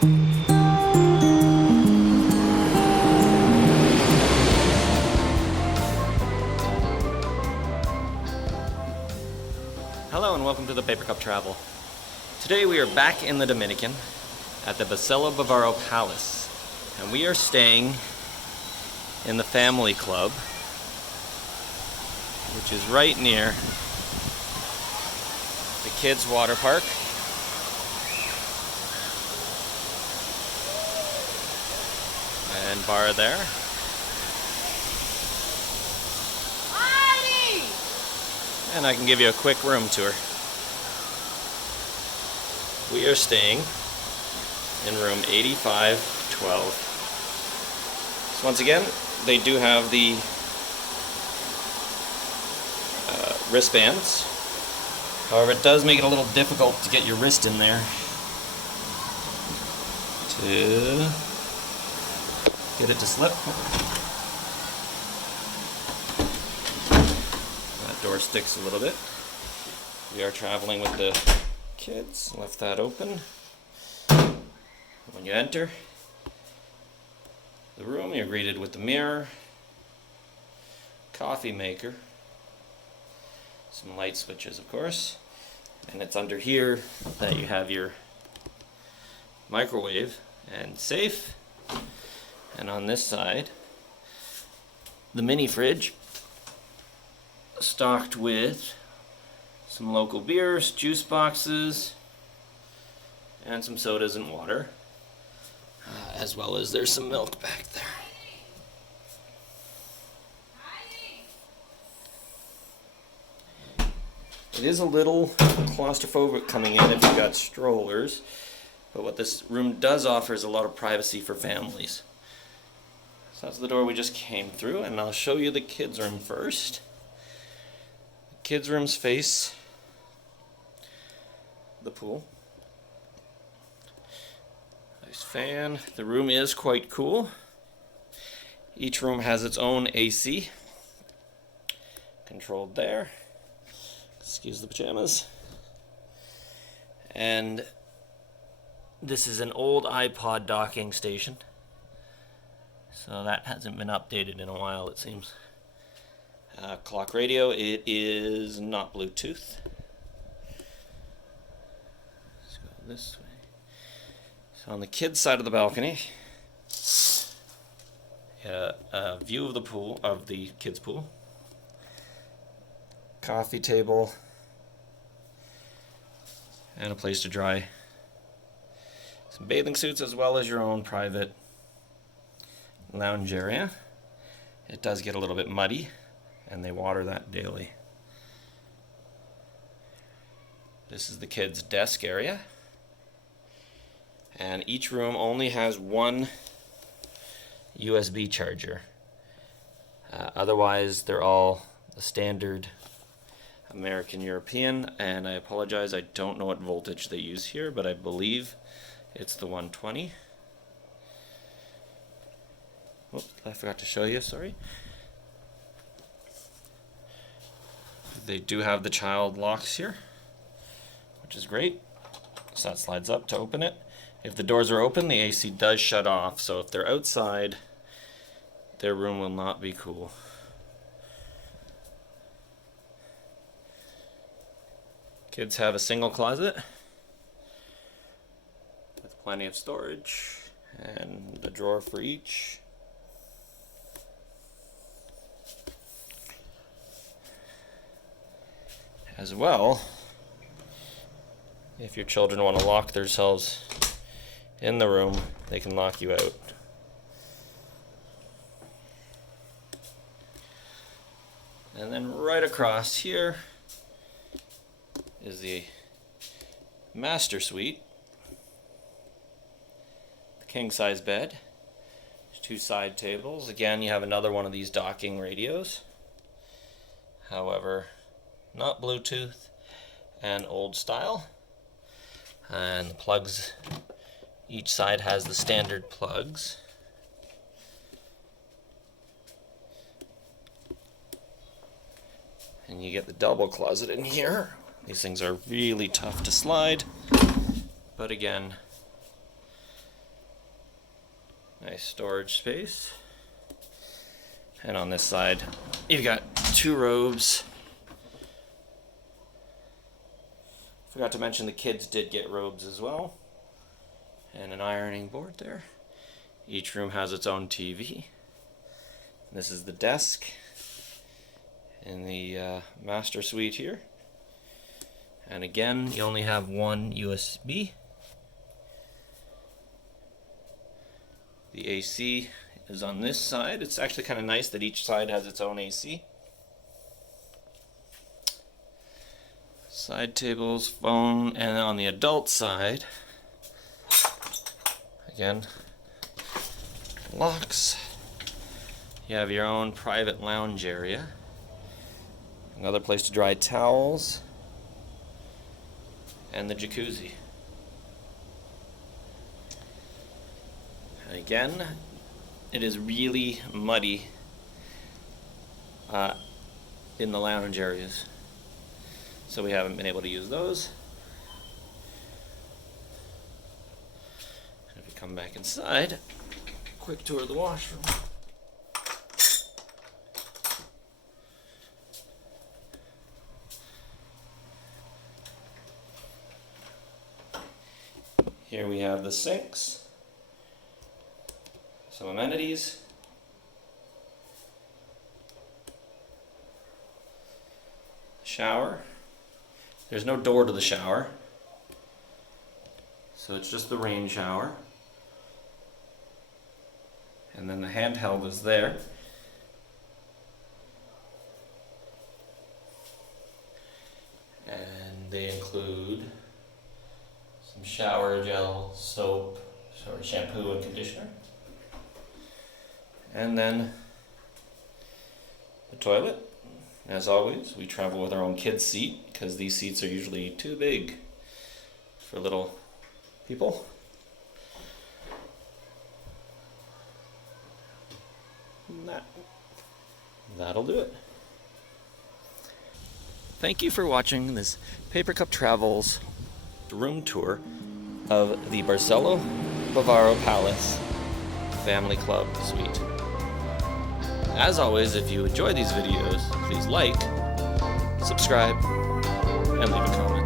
Hello and welcome to the Paper Cup Travel. Today we are back in the Dominican at the Barcelo Bavaro Palace, and we are staying in the family club, which is right near the kids' water park. And bar there. And I can give you a quick room tour. We are staying in room 8512. So once again, they do have the wristbands. However, it does make it a little difficult to get your wrist in there to get it to slip. Door sticks a little bit. We are traveling with the kids. Left that open. When you enter the room, you're greeted with the mirror, coffee maker, some light switches, of course, and it's under here that you have your microwave and safe. And on this side, the mini fridge, stocked with some local beers, juice boxes, and some sodas and water, as well as there's some milk back there. It is a little claustrophobic coming in if you've got strollers, but what this room does offer is a lot of privacy for families. So that's the door we just came through, and I'll show you the kids' room first. Kids' rooms face the pool. Nice fan. The room is quite cool. Each room has its own AC. Controlled there. Excuse the pajamas. And this is an old iPod docking station. So that hasn't been updated in a while, it seems. Clock radio, it is not Bluetooth. Let's go this way. So on the kids' side of the balcony, a view of the pool, of the kids' pool. Coffee table, and a place to dry some bathing suits, as well as your own private lounge area. It does get a little bit muddy, and they water that daily. This is the kids' desk area, and each room only has one USB charger. Otherwise, they're all the standard American European, and I apologize, I don't know what voltage they use here, but I believe it's the 120. Oops, I forgot to show you, sorry. They do have the child locks here, which is great. So that slides up to open it. If the doors are open, the AC does shut off, so if they're outside, their room will not be cool. Kids have a single closet with plenty of storage and the drawer for each. As well, if your children want to lock themselves in the room, they can lock you out. And then right across here is the master suite. The king-size bed. There's two side tables. Again, you have another one of these docking radios. However, not Bluetooth and old style. And the plugs, each side has the standard plugs. And you get the double closet in here. These things are really tough to slide, but again, Nice storage space. And on this side, you've got 2 robes. Forgot to mention the kids did get robes as well. And an ironing board there. Each room has its own TV. This is the desk in the master suite here. And again, you only have one USB. The AC is on this side. It's actually kind of nice that each side has its own AC. Side tables, phone, and on the adult side, again, locks. You have your own private lounge area. Another place to dry towels. And the jacuzzi. And again, it is really muddy in the lounge areas. So we haven't been able to use those. And if we come back inside, quick tour of the washroom. Here we have the sinks, some amenities, shower. There's no door to the shower, so it's just the rain shower. And then the handheld is there. And they include some shower gel, soap, shampoo and conditioner. And then the toilet. As always, we travel with our own kids' seat because these seats are usually too big for little people. And that'll do it. Thank you for watching this Paper Cup Travels room tour of the Barcelo Bavaro Palace Family Club Suite. As always, if you enjoy these videos, please like, subscribe, and leave a comment.